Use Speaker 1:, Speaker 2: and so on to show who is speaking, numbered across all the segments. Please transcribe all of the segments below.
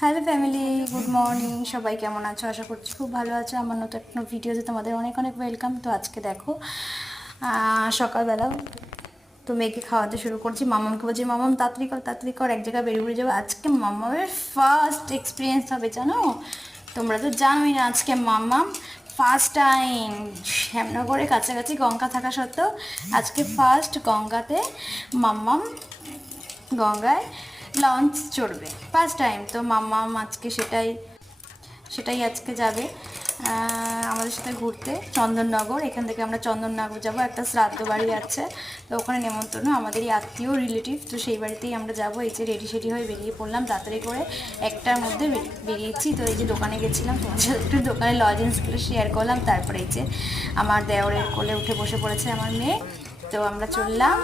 Speaker 1: Hello family good morning সবাই কেমন আছো? আশা করছি খুব ভালো আছো। আমার নতুন একটা ভিডিওতে তোমাদের অনেক অনেক ওয়েলকাম তো আজকে দেখো সকালবেলা তো মেয়েকে খাওয়াতে শুরু করছি। মামামকে বলছি, মামাম, তাড়াতাড়ি কর তাড়াতাড়ি কর, এক জায়গায় বেরিয়ে বেরিয়ে যাব। আজকে মামামের ফার্স্ট এক্সপিরিয়েন্স হবে, জানো? তোমরা তো জানোই না, আজকে মামাম ফার্স্ট টাইম শ্যামনগরে কাছাকাছি গঙ্গা থাকা সত্ত্বেও আজকে ফার্স্ট গঙ্গাতে মাম্মাম গঙ্গায় লঞ্চ চড়বে। ফার্স্ট টাইম তো মাম্মাম আজকে সেটাই সেটাই আজকে যাবে। আমাদের সাথে ঘুরতে, চন্দননগর। এখান থেকে আমরা চন্দননগর যাব। একটা শ্রাদ্ধ বাড়ি আছে। তো ওখানে নেমন্তন্ন আমাদেরই আত্মীয় রিলেটিভ তো সেই বাড়িতেই আমরা যাব। এই যে রেডি সেডি হয়ে বেরিয়ে পড়লাম। তাড়াতাড়ি করে একটার মধ্যে বেরিয়েছি। তো এই যে দোকানে গেছিলাম। তোমার একটু দোকানে লজেন্সগুলো শেয়ার করলাম। তারপরে এই যে আমার দেওরের কোলে উঠে বসে পড়েছে আমার মেয়ে। তো আমরা চললাম।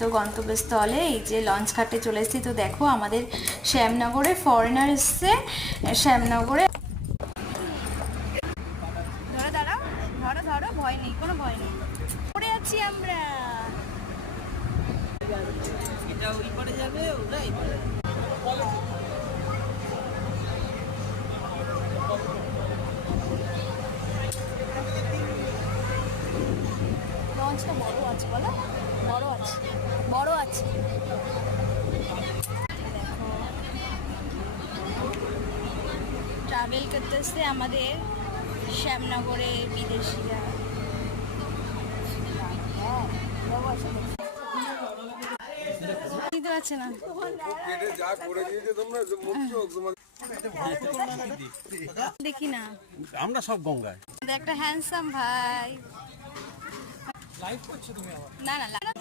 Speaker 1: তো গন্তব্যস্থলে এই যে লঞ্চ ঘাটে চলে এসেছি তো দেখো আমাদের শ্যামনগরে ফরেনার এসছে শ্যামনগরে ধরো দাঁড়াও ধরো ধরো ভয় নেই কোনো ভয় নেই। পড়ে যাচ্ছি আমরা।
Speaker 2: এটা ওই পারে যাবে ওটা এই পারে
Speaker 1: লঞ্চটা বড় আছে বলো। বড় আছে বড় আছে। ট্রাভেল করতেছে আমাদের শ্যামনগরে বিদেশিরা। বুঝতে পারছে না। দেখি না।
Speaker 2: আমরা সব গঙ্গায়।
Speaker 1: একটা হ্যান্ডসাম ভাই। না না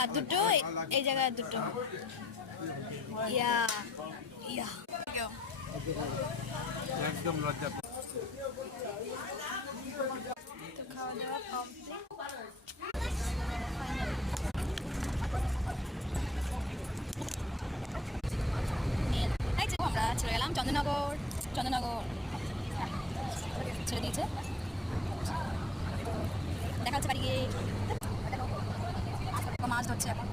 Speaker 1: আর দুটো? এই জায়গায় আর দুটো। ইয়া ইয়া।
Speaker 3: একদম লজ্জা
Speaker 1: খাওয়া দাওয়া কমপ্লিট আমরা চলে গেলাম চন্দননগর চন্দননগর ছেড়ে দিয়েছে। দেখা হচ্ছে বাড়ি গিয়ে মাছ ধরছে এখন